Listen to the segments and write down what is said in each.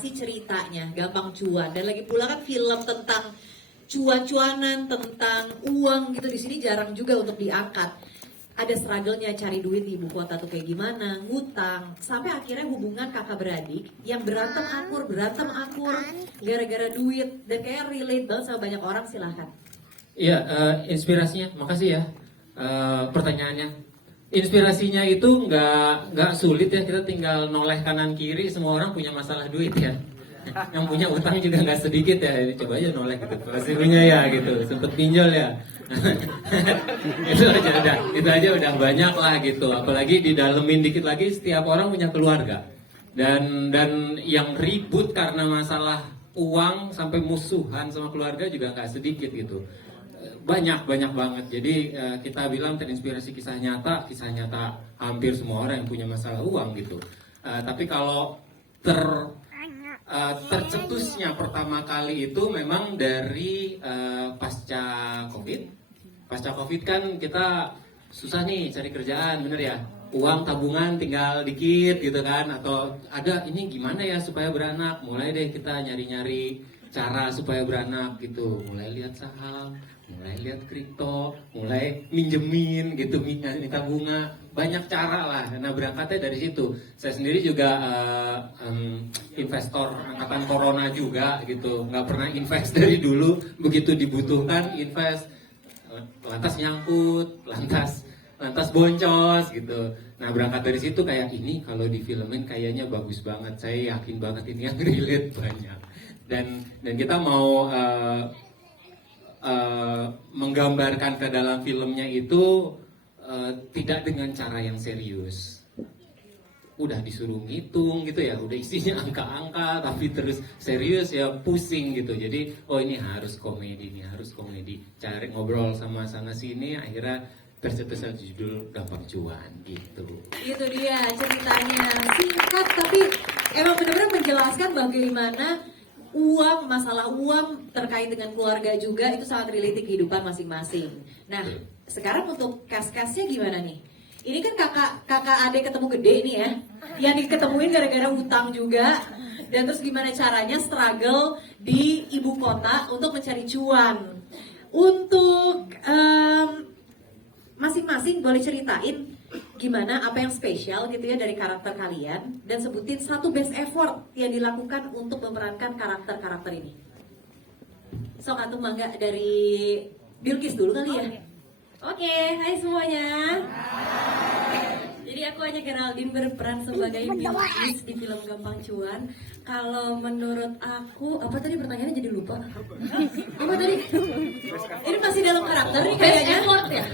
pasti ceritanya gampang cuan. Dan lagi pula kan film tentang cuan-cuanan, tentang uang gitu di sini jarang juga untuk diangkat. Ada struggle-nya cari duit di ibu kota tuh kayak gimana, ngutang, sampai akhirnya hubungan kakak beradik yang berantem akur gara-gara duit, dan kayak relate banget sama banyak orang. Silahkan. Iya, inspirasinya, makasih ya pertanyaannya. Inspirasinya itu nggak sulit ya, kita tinggal noleh kanan kiri, semua orang punya masalah duit ya. Yang punya utang juga nggak sedikit ya, coba aja noleh gitu, pasti punya ya gitu, sempet pinjol ya. Itu aja udah banyak lah gitu. Apalagi didalemin dikit lagi, setiap orang punya keluarga dan yang ribut karena masalah uang sampai musuhan sama keluarga juga nggak sedikit gitu. Banyak banget. Jadi kita bilang terinspirasi kisah nyata hampir semua orang yang punya masalah uang gitu. Tapi kalau tercetusnya pertama kali itu memang dari pasca Covid kan kita susah nih cari kerjaan, bener ya, uang tabungan tinggal dikit gitu kan, atau ada ini gimana ya supaya beranak, mulai deh kita nyari cara supaya beranak gitu, mulai lihat saham, mulai lihat kripto, mulai minjemin gitu, minta bunga, banyak cara lah. Nah berangkatnya dari situ. Saya sendiri juga investor angkatan corona juga gitu, nggak pernah invest dari dulu, begitu dibutuhkan invest, lantas nyangkut, lantas boncos gitu. Nah berangkat dari situ kayak ini kalau difilmin kayaknya bagus banget, saya yakin banget ini yang relate banyak. Dan kita mau menggambarkan ke dalam filmnya itu tidak dengan cara yang serius. Udah disuruh ngitung gitu ya, udah isinya angka-angka, tapi terus serius ya pusing gitu. Jadi ini harus komedi, cari ngobrol sama sana sini, akhirnya tercetus judul Gampang Cuan gitu. Itu dia ceritanya, singkat tapi emang benar-benar menjelaskan bagaimana masalah uang terkait dengan keluarga juga itu sangat relate di kehidupan masing-masing. Nah, sekarang untuk kas-kasnya gimana nih? Ini kan kakak adik ketemu gede nih ya, yang diketemuin gara-gara utang juga, dan terus gimana caranya struggle di ibu kota untuk mencari cuan. Untuk masing-masing boleh ceritain gimana, apa yang spesial gitu ya dari karakter kalian, dan sebutin satu best effort yang dilakukan untuk memerankan karakter-karakter ini. Sok atau mangga dari Bilkis dulu kali ya. Oke, hai semuanya. Jadi aku hanya Geraldine berperan sebagai Bilkis di film Gampang Cuan. Kalau menurut aku, apa tadi pertanyaannya jadi lupa? Apa tadi? Ini masih dalam karakter nih kayaknya. Effort ya?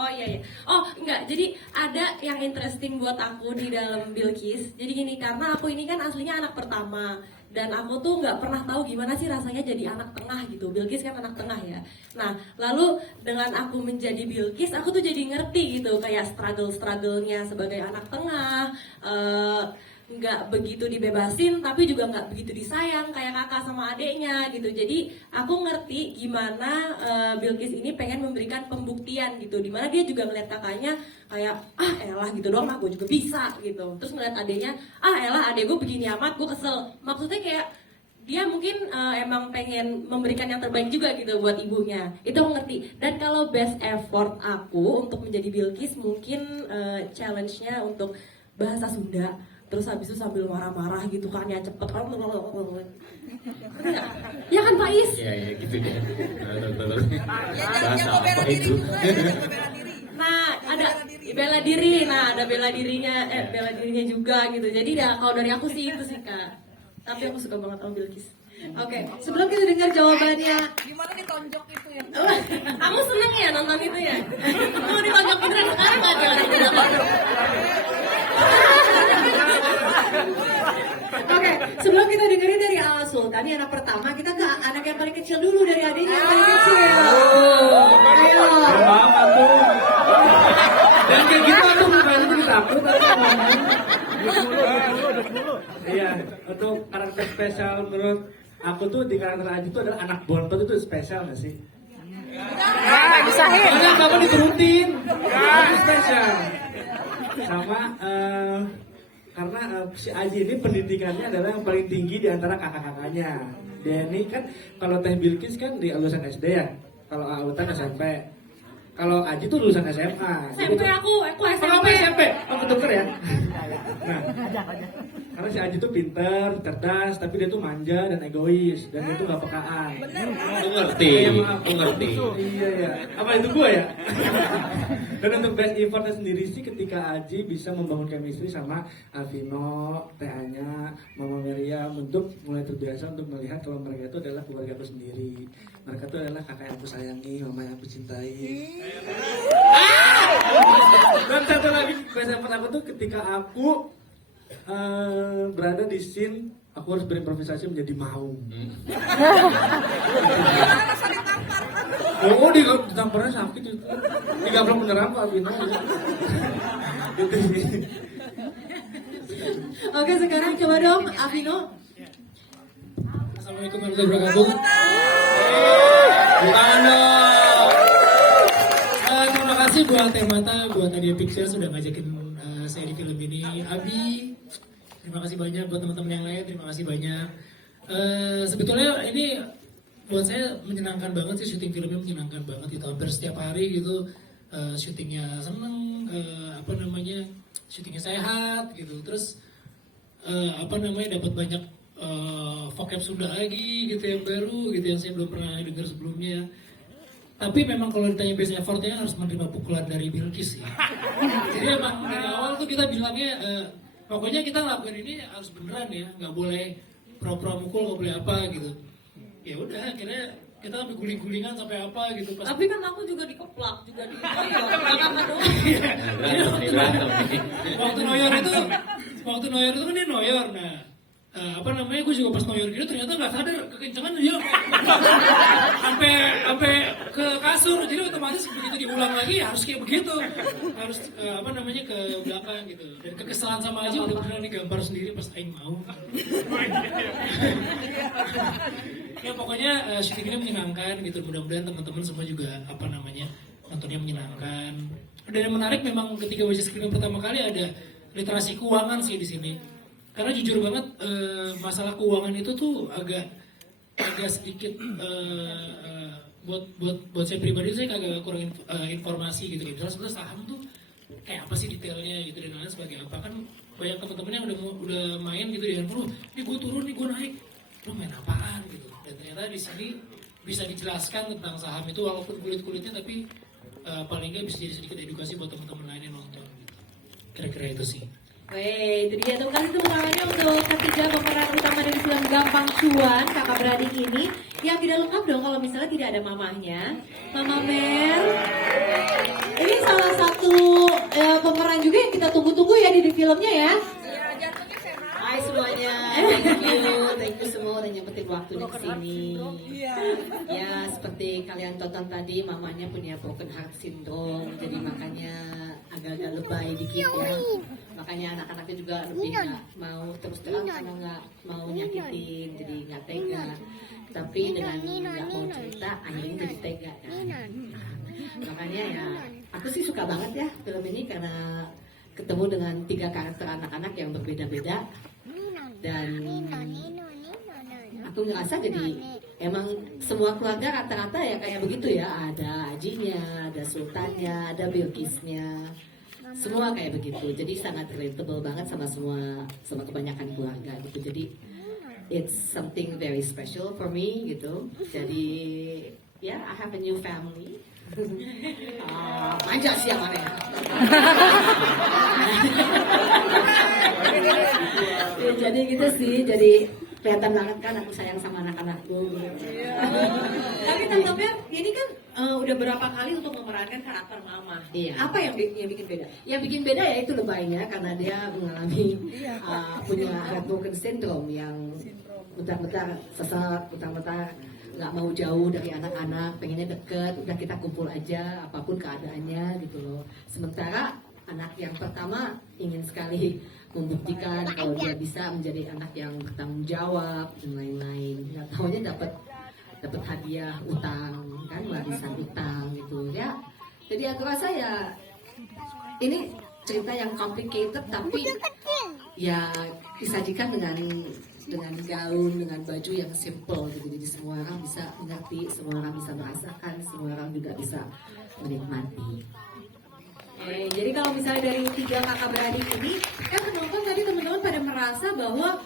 Oh iya. Oh enggak, jadi ada yang interesting buat aku di dalam Bilkis. Jadi gini, karena aku ini kan aslinya anak pertama, dan aku tuh nggak pernah tahu gimana sih rasanya jadi anak tengah gitu. Bilkis kan anak tengah ya. Nah, lalu dengan aku menjadi Bilkis, aku tuh jadi ngerti gitu kayak struggle-nya sebagai anak tengah. Nggak begitu dibebasin, tapi juga nggak begitu disayang kayak kakak sama adeknya gitu. Jadi aku ngerti gimana Bilkis ini pengen memberikan pembuktian gitu, dimana dia juga ngeliat kakaknya kayak elah gitu doang, gue juga bisa gitu. Terus ngeliat adeknya, elah adek gue begini amat, gue kesel. Maksudnya kayak dia mungkin emang pengen memberikan yang terbaik juga gitu buat ibunya. Itu aku ngerti. Dan kalau best effort aku untuk menjadi Bilkis, mungkin challenge-nya untuk bahasa Sunda. Terus habis itu sambil marah-marah gitu kan, ya cepet kan. Ya kan Pak Is? Iya gitu deh. Bahasa apa itu? Nah, ada bela diri. Nah, ada bela dirinya juga gitu. Jadi ya kalau dari aku sih itu sih Kak. Tapi aku suka banget sama Bilkis. Oke, sebelum kita dengar jawabannya, gimana ditonjok itu ya? Kamu seneng ya nonton itu ya? Kamu ditonjok beneran sekarang nggak dia? Oke, sebelum kita dengerin dari Ala Sultan, ini anak pertama, kita ke anak yang paling kecil dulu dari adiknya yang paling kecil. Ayo. Dan kayak gitu aku mukanya tuh takut atau ngomong. Iya, untuk karakter spesial menurut aku tuh di karakter Aji tuh adalah anak bontot, itu spesial nggak sih? Nggak bisa Karena kamu diturutin, itu spesial. Sama karena si Aji ini pendidikannya adalah yang paling tinggi di antara kakak-kakaknya. Dia ini kan kalau Teh Bilkis kan di lulusan SD ya, kalau Autan SMP. Kalau Aji tuh lulusan SMA. SMP aku SMP. SMP. Oh, ketuker ya. Nah, karena si Aji tuh pinter, cerdas, tapi dia tuh manja dan egois dan dia tuh gak pekaan. Aku ngerti. Aku ngerti. Iya ya. Apa itu gua ya? Dan untuk best effortnya sendiri sih ketika Aji bisa membangun chemistry sama Alvino, Teh Anya, Mama Miriam untuk mulai terbiasa untuk melihat kalau mereka itu adalah keluarga aku sendiri. Mereka itu adalah kakak yang aku sayangi, mama yang aku cintai. Dan satu lagi best effort aku tuh ketika aku berada di scene aku harus berimprovisasi menjadi Maung. Oh, ditamparnya sakit itu. Digaplok beneran Pak Bino. Gitu sih. Oke, sekarang coba dong Avino. Assalamualaikum warahmatullahi wabarakatuh. Bukan dong. Terima kasih buat Temata, buat Nadia Pictures sudah ngajakin saya di film ini. Abi, terima kasih banyak buat teman-teman yang lain. Terima kasih banyak. Sebetulnya ini buat saya menyenangkan banget sih, syuting filmnya menyenangkan banget gitu. Hampir setiap hari gitu syutingnya seneng, syutingnya sehat gitu. Terus dapat banyak vocab Sunda lagi gitu yang baru gitu yang saya belum pernah dengar sebelumnya. Tapi memang kalau ditanya best effortnya harus menerima pukulan dari Bilkis ya. Jadi emang dari awal tuh kita bilangnya pokoknya kita ngelakuin ini harus beneran ya, nggak boleh pura-pura mukul, nggak boleh apa gitu. Ya udah akhirnya kita sampai guling-gulingan sampai apa gitu pas. Tapi kan aku juga dikeplak, juga di Waktu noyor itu kan dia noyor. Nah, gue juga pas noyor gitu ternyata nggak sadar kekencangan dia sampai ke kasur. Jadi otomatis begitu diulang lagi harus kayak begitu, harus ke belakang gitu. Dan kekesalan sama aja udah beneran digambar sendiri pas aing mau. Ya pokoknya syuting ini menyenangkan gitu. Mudah-mudahan teman-teman semua juga nontonnya menyenangkan. Dan yang menarik memang ketika baca skrip yang pertama kali ada literasi keuangan sih di sini. Karena jujur banget masalah keuangan itu tuh agak sedikit buat saya pribadi saya agak kurang informasi gitu. Misalnya sebenarnya saham tuh kayak apa sih detailnya gitu dan lain sebagai apa, kan banyak teman-teman yang udah main gitu di handphone, nih gue turun nih gue naik, lo main apaan gitu. Dan ternyata di sini bisa dijelaskan tentang saham itu walaupun kulit-kulitnya, tapi paling nggak bisa jadi sedikit edukasi buat teman-teman lain yang nonton. Kira-kira itu sih. Wih, itu dia. Terima kasih tepuk tangannya untuk ketiga pemeran utama dari film Gampang Cuan, kakak beradik ini. Yang tidak lengkap dong kalau misalnya tidak ada mamahnya. Mama Mel. Ini salah satu pemeran juga yang kita tunggu-tunggu ya di filmnya ya. Hai semuanya, thank you semua udah nyempetin waktunya kesini. Ya seperti kalian tonton tadi, mamanya punya broken heart syndrome, jadi makanya agak-agak lebay dikit ya. Makanya anak-anaknya juga lebih nggak mau terus terang karena nggak mau nyakitin, jadi nggak tega. Tapi dengan nggak mau cerita, akhirnya jadi tega kan. Makanya ya, aku sih suka banget ya film ini karena ketemu dengan 3 karakter anak-anak yang berbeda-beda. Dan aku ngerasa jadi emang semua keluarga rata-rata ya kayak begitu ya, ada Ajinya, ada Sultannya, ada Bilkisnya, semua kayak begitu. Jadi sangat relatable banget sama kebanyakan keluarga gitu. Jadi it's something very special for me gitu. Jadi ya, I have a new family. Manja sih yang mana ya. Jadi gitu sih, jadi kelihatan banget kan aku sayang sama anak-anakku. Tapi tetapnya ini kan udah berapa kali untuk memerankan karakter mama. Iya. Apa yang bikin beda? Yang bikin beda ya itu lebaynya karena dia mengalami punya heart broken syndrome yang bentar-bentar sesat, bentar-bentar nggak mau jauh dari anak-anak, pengennya deket, udah kita kumpul aja apapun keadaannya gitu loh. Sementara anak yang pertama ingin sekali membuktikan kalau dia bisa menjadi anak yang bertanggung jawab dan lain-lain. Nggak taunya dapat hadiah utang kan, warisan utang gitu ya. Jadi aku rasa ya ini cerita yang complicated tapi ya disajikan dengan gaun, dengan baju yang simple gitu. Jadi semua orang bisa mengerti, semua orang bisa merasakan, semua orang juga bisa menikmati. Jadi kalau misalnya dari 3 kakak beradik ini, kan penonton tadi teman-teman pada merasa bahwa